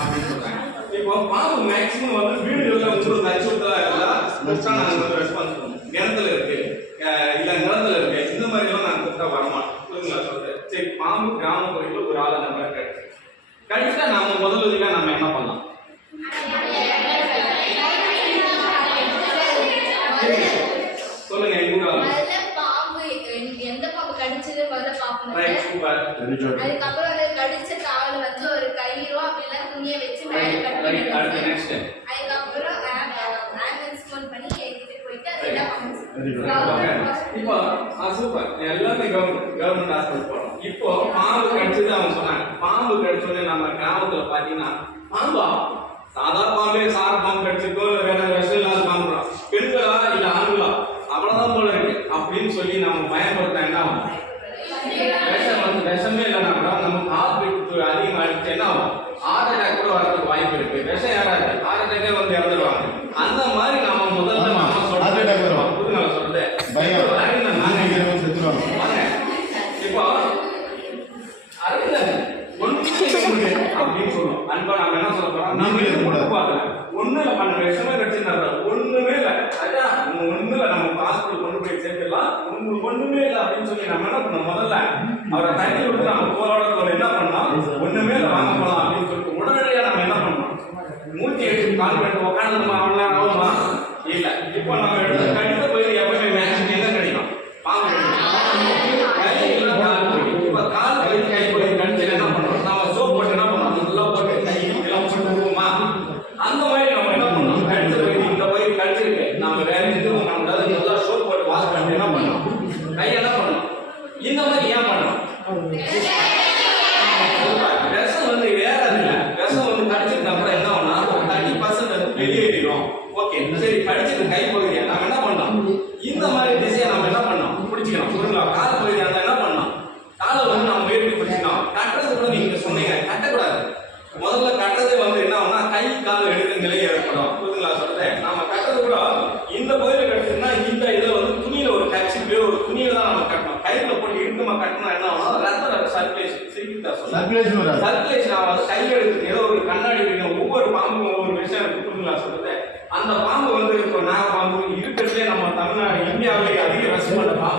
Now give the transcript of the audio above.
அப்படின்னு சொல்றாங்க. இப்போ பாம்பு மேக்சிமம் வந்து வீடுகளில் உங்களுக்கு அச்சுறுத்தலா இருந்தா மோஸ்டா நாங்கள் வந்து ரெஸ்பான்ஸ் பண்ணுவோம். கிணத்துல இருக்கு இல்ல நிலத்துல இருக்கு இந்த மாதிரி எல்லாம் நாங்கள் கூப்பிட்டா வரமாட்டோம். புரியுங்களா சொல்றேன்? சரி, பாம்பு கிராம பகுதியில் ஒரு ஆளை நம்ம கடிச்சா நாம முதல் வழியா நம்ம என்ன பண்ணலாம்? சொல்லுங்க. பாம்பு எந்த பாம்பு கடிச்சது முதல்ல பாப்போம். Right, super. அதுக்கப்புறம் அது கடிச்ச கால வந்து ஒரு கயிறோ அப்படின்னா துணியை வச்சு மேல கட்டி அடுத்து நெக்ஸ்ட். அதுக்கப்புறம் ஆம்புலன்ஸ் ஃபோன் பண்ணி எடுத்துட்டு போயிட்டு அது என்ன பண்ணுங்க. இப்போ சூப்பர். எல்லாமே கவர்மெண்ட் ஹாஸ்பிட்டல் போறோம். இப்போ பாம்பு கடிச்சது அவங்க சொன்னாங்க. பாம்பு கடிச்சோடனே நம்ம கிராமத்துல பாத்தீங்கன்னா பாம்பா சாதா பாம்பே சார பாம்பு கடிச்சிருக்கோ வேற விஷம் இல்லாத பாம்பு பெண்களா இல்ல ஆண்களா அவ்வளவுதான் போல இருக்கு அப்படின்னு சொல்லி நம்ம பயன்படுத்த என்ன ஆகும்? விஷம் வந்து விஷமே இல்லைன்னா கூட நமக்கு ஹார்ட் அதிகமா இருந்துச்சு என்ன ஆகும்? ஹார்ட் அட்டாக் கூட வரதுக்கு வாய்ப்பு இருக்கு. விஷம் யாராது ஹார்ட் அட்டாக்கே வந்து இறந்துடுவாங்க. அந்த மாதிரி நம்ம முதல்ல நம்ம சொல்றோம். புதுங்களை சொல்றது இப்போ அரவிந்தன் அப்படின்னு சொல்லுவோம். அன்பா நம்ம என்ன சொல்ல போறோம்? ஒண்ணுல பண்ண விஷயமே கட்சினாரு ஒண்ணுமே இல்லை. அதான் ஒண்ணு இல்லை. நம்ம ஹாஸ்பிட்டல் கொண்டு போய் சேர்த்துலாம். உங்களுக்கு ஒண்ணுமே இல்லை அப்படின்னு சொல்லி நம்ம என்ன பண்ணோம்? முதல்ல அவரை தண்ணி விட்டு நம்ம போராட என்ன பண்ணோம்? ஒண்ணுமே இல்லை, வாங்க போலாம் அப்படின்னு சொல்லிட்டு உடனடியாக நம்ம என்ன பண்ணோம்? மூச்சு எடுத்து கால் பண்ணிட்டு உட்காந்து நம்ம அவ்வளோ ஆகுமா? இல்ல. இப்போ நம்ம எடுத்து கடித பகுதி எப்பவுமே மேக்ஸிமம் என்ன கிடைக்கும்? பாம்பு கிடைக்கும். இப்ப கால் பகுதி கை பகுதி கடிச்சு என்ன பண்றோம்? நம்ம சோப் போட்டு என்ன பண்ணோம்? நல்லா போட்டு கை எல்லாம் போட்டு விடுவோமா? அந்த மாதிரி நம்ம என்ன பண்ணோம்? கடித பகுதி இந்த பகுதி கடிச்சிருக்கு, நம்ம வேற எதுவும் பண்ண முடியாது. நல்லா சோப் போட்டு வாஷ் பண்ணிட்டு என்ன பண்ணோம்? கை என்ன பண்ணணும்? இந்த மாதிரி ஏன் பண்ணணும்? விஷம் வந்து வேற இல்லை. விஷம் வந்து கடிச்சிருந்தா கூட என்ன ஆகும்னா 30% வெளியேறிடும். ஓகே, சரி, கடிச்சிட்டு கை பகுதியை நம்ம என்ன பண்ணோம்? இந்த மாதிரி திசையை நம்ம என்ன பண்ணோம்? பிடிச்சிக்கணும். புரியுங்களா? கால் பகுதியாக இருந்தால் என்ன பண்ணோம்? காலை வந்து நம்ம உயர்த்தி பிடிச்சிக்கணும். கட்டுறது கூட நீங்க சொன்னீங்க, கட்டக்கூடாது. முதல்ல கட்டுறது வந்து என்ன ஆகும்னா கை கால் எடுக்கிற நிலை ஏற்படும். புரியுங்களா சொல்றேன்? நம்ம கட்டுறது கூட இந்த பகுதியில் கட்டுறதுன்னா இந்த இதில் வந்து துணியில ஒரு கட்சிக்கு ஒரு துணியில தான் நம்ம கட்டணும். கையில போட்டு இழுக்கமா கட்டினா என்ன ஆகும்? ரத்த சர்க்குலேஷன் சர்க்குலேஷன் ஆகாது. கை எடுத்து ஏதோ ஒரு கண்ணாடி ஒவ்வொரு பாம்பும் ஒவ்வொரு விஷயம் இருக்கு. புரியுங்களா சொல்றது? அந்த பாம்பு வந்து இப்போ நாக பாம்பு இருக்கிறதுலே நம்ம தமிழ்நாடு இந்தியாவிலேயே அதிக விஷம் பண்ண பாம்பு